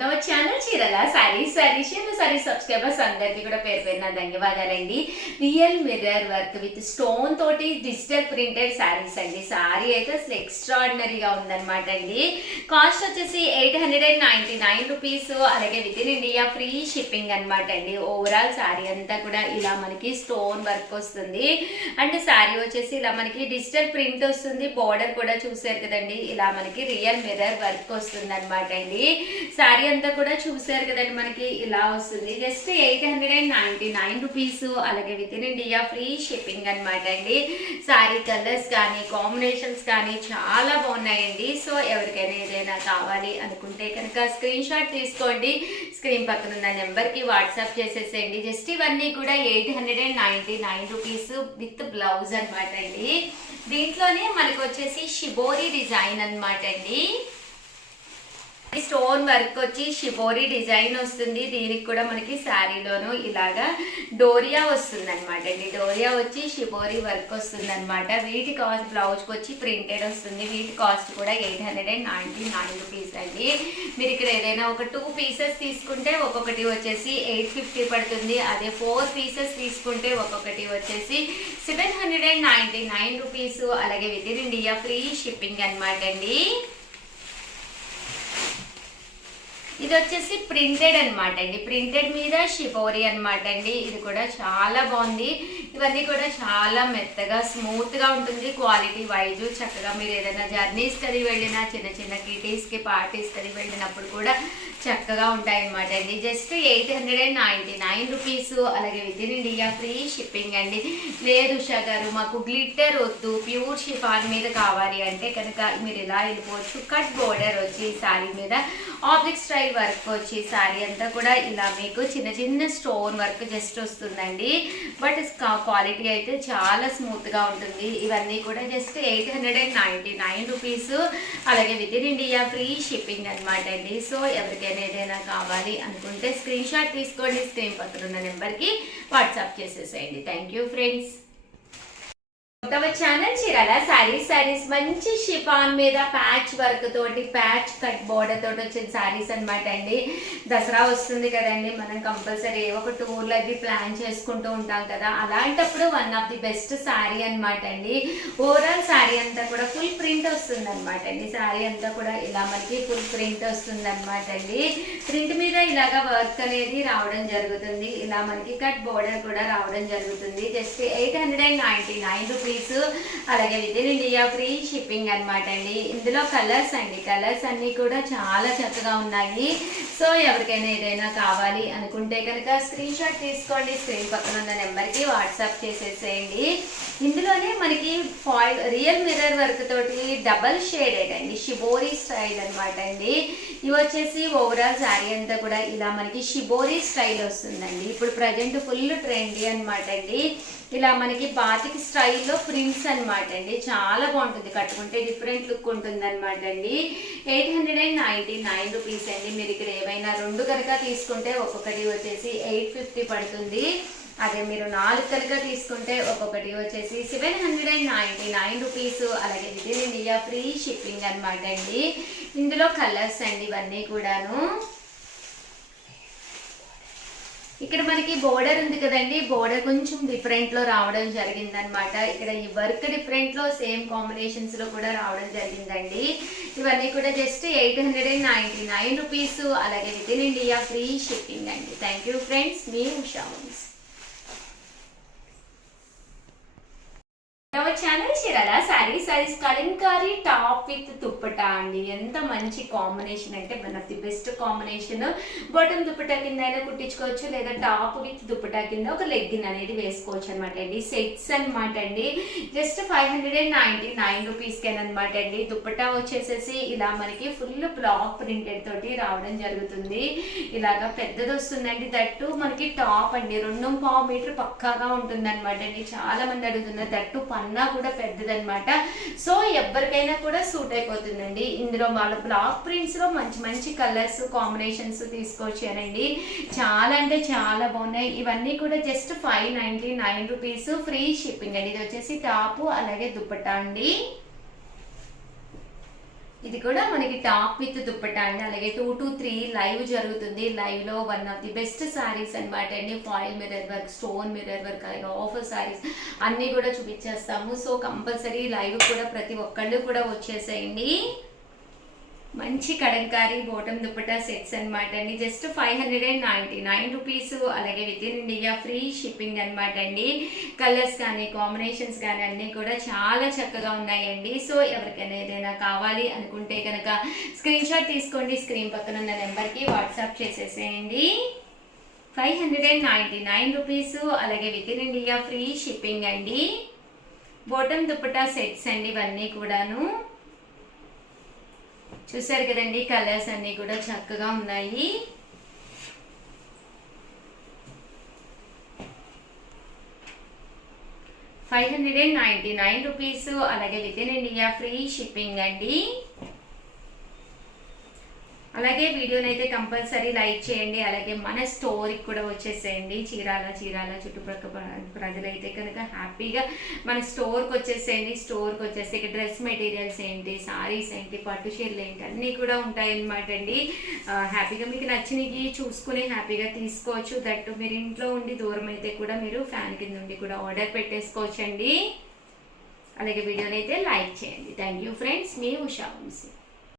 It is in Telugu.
మన ఛానల్ చీరల సారీస్ సబ్స్క్రైబర్స్ అందరికీ కూడా పేరు పేరున ధన్యవాదాలండి. Real mirror work with stone తోటి డిజిటల్ ప్రింటెడ్ సారీస్ అండి. సారీ అయితే అసలు ఎక్స్ట్రాడినరీగా ఉందన్నమాట అండి. కాస్ట్ వచ్చేసి 899 రూపీస్. అలాగే within India free shipping అనమాట అండి. ఓవరాల్ సారీ అంతా కూడా ఇలా మనకి స్టోన్ వర్క్ వస్తుంది. అండ్ సారీ వచ్చేసి ఇలా మనకి డిజిటల్ ప్రింట్ వస్తుంది. బోర్డర్ కూడా చూసారు కదండి, ఇలా మనకి రియల్ మిర్రర్ వర్క్ వస్తుంది అనమాట అండి. సారీ అంతా కూడా చూసారు కదండి, మనకి ఇలా వస్తుంది. Just 899 rupees. అలాగే within India free shipping అనమాట అండి. సారీ కలర్స్ కానీ కాంబినేషన్స్ కానీ చాలా బాగున్నాయండి. సో ఎవరికైనా ఏదైనా కావాలి అనుకుంటే కనుక స్క్రీన్ షాట్ తీసుకోండి. స్క్రీన్ పక్కన ఉన్న నెంబర్కి వాట్సాప్ చేసేసేయండి. జస్ట్ ఇవన్నీ కూడా 899 రూపీస్ విత్ బ్లౌజ్ అనమాట అండి. దీంట్లోనే మనకు వచ్చేసి షిబోరి డిజైన్ అనమాట అండి. స్టోన్ వర్క్ వచ్చి షిబోరి డిజైన్ వస్తుంది. దీనికి కూడా మనకి శారీలోను ఇలాగా డోరియా వస్తుంది అనమాట అండి. డోరియా వచ్చి షిబోరి వర్క్ వస్తుంది అనమాట. వీటి కాస్ట్ బ్లౌజ్కి వచ్చి ప్రింటెడ్ వస్తుంది. వీటి కాస్ట్ కూడా 899 రూపీస్ అండి. మీరు ఇక్కడ ఏదైనా ఒక 2 పీసెస్ తీసుకుంటే ఒక్కొక్కటి వచ్చేసి 850 పడుతుంది. అదే 4 పీసెస్ తీసుకుంటే ఒక్కొక్కటి వచ్చేసి 799 రూపీస్. అలాగే within India free shipping అనమాట అండి. ఇది వచ్చేసి ప్రింటెడ్ అనమాట అండి. ప్రింటెడ్ మీద షిబోరి అనమాట అండి. ఇది కూడా చాలా బాగుంది. ఇవన్నీ కూడా చాలా మెత్తగా స్మూత్ గా ఉంటుంది. క్వాలిటీ వైజ్ చక్కగా మీరు ఏదైనా జర్నీస్ కది వెళ్ళినా, చిన్న చిన్న కిటీస్ కి పార్టీస్ కది వెళ్ళినప్పుడు కూడా చక్కగా ఉంటాయి అనమాట అండి. Just 899 rupees. అలాగే within India free shipping అండి. లేదు ఉషా గారు మాకు గ్లిట్టర్ వద్దు, ప్యూర్ షిఫాన్ మీద కావాలి అంటే కనుక మీరు ఇలా వెళ్ళిపోవచ్చు. కట్ బోర్డర్ వచ్చి సారీ మీద ఆబ్లిక్ స్టైల్ వర్క్ వచ్చి సారీ అంతా కూడా ఇలా మీకు చిన్న చిన్న స్టోన్ వర్క్ జస్ట్ వస్తుందండి. బట్ క్వాలిటీ అయితే చాలా స్మూత్ గా ఉంటుంది. ఇవన్నీ కూడా జస్ట్ 899 రూపీస్. అలాగే within India free shipping అనమాట అండి. సో ఎవరికైనా ఏదైనా కావాలి అనుకుంటే స్క్రీన్ షాట్ తీసుకోండి. స్క్రీన్ పక్కన ఉన్న నెంబర్కి వాట్సాప్ చేసేసేయండి. Thank you friends. మన ఛానల్ చీరల సారీస్ మంచి షిఫాన్ మీద ప్యాచ్ వర్క్ తోటి ప్యాచ్ కట్ బోర్డర్ తోటి వచ్చిన సారీస్ అనమాట అండి. దసరా వస్తుంది కదండి, మనం కంపల్సరీ ఒక టూర్లు అది ప్లాన్ చేసుకుంటూ ఉంటాం కదా. అలాంటప్పుడు one of the best sorry అనమాట అండి. ఓవరాల్ సారీ అంతా కూడా ఫుల్ ప్రింట్ వస్తుంది అనమాట అండి. సారీ అంతా కూడా ఇలా మనకి ఫుల్ ప్రింట్ వస్తుంది అనమాట అండి. ప్రింట్ మీద ఇలాగా వర్క్ అనేది రావడం జరుగుతుంది. ఇలా మనకి కట్ బోర్డర్ కూడా రావడం జరుగుతుంది. Just 899 rupees. అలాగే within India free shipping అనమాట అండి. ఇందులో కలర్స్ అండి, కలర్స్ అన్ని కూడా చాలా చక్కగా ఉన్నాయి. సో ఎవరికైనా ఏదైనా కావాలి అనుకుంటే కనుక స్క్రీన్ షాట్ తీసుకోండి. స్క్రీన్ పక్కన ఉన్న నెంబర్కి వాట్సాప్ చేసేసేయండి. ఇందులోనే మనకి ఫాయిల్ రియల్ మిర్రర్ వర్క్ తోటి డబల్ షేడెడ్ అండి, షిబోరి స్టైల్ అనమాట అండి. ఇవి వచ్చేసి ఓవరాల్ శారీ అంతా కూడా ఇలా మనకి షిబోరి స్టైల్ వస్తుందండి. ఇప్పుడు ప్రజెంట్ ఫుల్ ట్రెండీ అనమాట అండి. ఇలా మనకి బాతిక్ స్టైల్లో ప్రింట్స్ అనమాట అండి. చాలా బాగుంటుంది, కట్టుకుంటే డిఫరెంట్ లుక్ ఉంటుంది అనమాట అండి. 899 రూపీస్ అండి. మీరు ఇక్కడ ఏవైనా 2 కనుక తీసుకుంటే ఒక్కొక్కటి వచ్చేసి 850 పడుతుంది. అదే మీరు 4 కనుక తీసుకుంటే ఒక్కొక్కటి వచ్చేసి 799 రూపీస్. అలాగే within India free shipping అనమాట అండి. ఇందులో కలర్స్ అండి ఇవన్నీ కూడాను. ఇక్కడ మనకి బోర్డర్ ఉంది కదండి, బోర్డర్ కొంచెం డిఫరెంట్ లో రావడం జరిగింది అనమాట. ఇక్కడ ఈ వర్క్ డిఫరెంట్ లో సేమ్ కాంబినేషన్స్ లో కూడా రావడం జరిగిందండి. ఇవన్నీ కూడా జస్ట్ 899 రూపీస్. అలాగే within India free shipping అండి. థ్యాంక్ యూ ఫ్రెండ్స్, మీ ఉషా. ఛానల్ చీరల saris kalamkari top with dupatta అండి. ఎంత మంచి కాంబినేషన్ అంటే one of the best combination. Bottom dupatta కింద అయినా కుట్టించుకోవచ్చు, లేదా టాప్ విత్ దుప్పటా కింద ఒక లెగ్గిన్ అనేది వేసుకోవచ్చు అనమాట అండి. సెట్స్ అనమాట అండి. జస్ట్ 599 రూపీస్కి అనమాట అండి. దుప్పటా వచ్చేసేసి ఇలా మనకి ఫుల్ బ్లాక్ ప్రింటెడ్ తోటి రావడం జరుగుతుంది. ఇలాగా పెద్దది వస్తుందండి. దట్టు మనకి టాప్ అండి 2.5 మీటర్ పక్కాగా ఉంటుంది అనమాట అండి. చాలా మంది అడుగుతున్నారు. దట్టు పన్నా కూడా పెద్దదన్నమాట. సో ఎవరికైనా కూడా సూట్ అయిపోతుందండి. ఇందులో వాళ్ళ బ్లాక్ ప్రింట్స్ లో మంచి మంచి కలర్స్ కాంబినేషన్స్ తీసుకొచ్చానండి. చాలా అంటే చాలా బాగున్నాయి. ఇవన్నీ కూడా జస్ట్ 599 రూపీస్ ఫ్రీ షిప్పింగ్ అండి. ఇది వచ్చేసి టాప్ అలాగే దుప్పట్టా అండి. ఇది కూడా మనకి టాప్ విత్ దుప్పటా అండి. అలాగే 2 to 3 లైవ్ జరుగుతుంది. లైవ్ లో one of the best saris అనమాట అండి. Foil mirror work, stone mirror work, అలాగే ఆఫర్ సారీస్ అన్నీ కూడా చూపించేస్తాము. సో కంపల్సరీ లైవ్ కూడా ప్రతి ఒక్కళ్ళు కూడా వచ్చేసేయండి. మంచి కడంకారీ బాటమ్ దుపట్టా సెట్స్ అనమాట అండి. Just 599 rupees. అలాగే within India free shipping అనమాట అండి. కలర్స్ కానీ కాంబినేషన్స్ కానీ అన్నీ కూడా చాలా చక్కగా ఉన్నాయండి. సో ఎవరికైనా ఏదైనా కావాలి అనుకుంటే కనుక స్క్రీన్ షాట్ తీసుకోండి. స్క్రీన్ పక్కన ఉన్న నెంబర్కి వాట్సాప్ చేసేసేయండి. 599 రూపీస్. అలాగే within India free shipping అండి. బాటమ్ దుపట్టా సెట్స్ అండి ఇవన్నీ కూడాను. చూసారు కదండి, కలర్స్ అన్నీ కూడా చక్కగా ఉన్నాయి. ₹599. అలాగే within India free shipping అండి. అలాగే వీడియోని అయితే కంపల్సరీ లైక్ చేయండి. అలాగే మన స్టోర్కి కూడా వచ్చేసేయండి. చీరాల చుట్టుపక్కల ప్రజలైతే కనుక హ్యాపీగా మన స్టోర్కి వచ్చేసేయండి. స్టోర్కి వచ్చేసి ఇక్కడ డ్రెస్ మెటీరియల్స్ ఏంటి, సారీస్ ఏంటి, పట్టు చీరలు ఏంటి అన్నీ కూడా ఉంటాయి అన్నమాట అండి. హ్యాపీగా మీకు నచ్చినవి చూసుకుని హ్యాపీగా తీసుకోవచ్చు. దట్టు మీరు ఇంట్లో ఉండి దూరం అయితే కూడా మీరు ఫ్యాన్ కింద ఉండి కూడా ఆర్డర్ పెట్టేసుకోవచ్చండి. అలాగే వీడియోని అయితే లైక్ చేయండి. థ్యాంక్ యూ ఫ్రెండ్స్, మీ ఉషా వంశీ.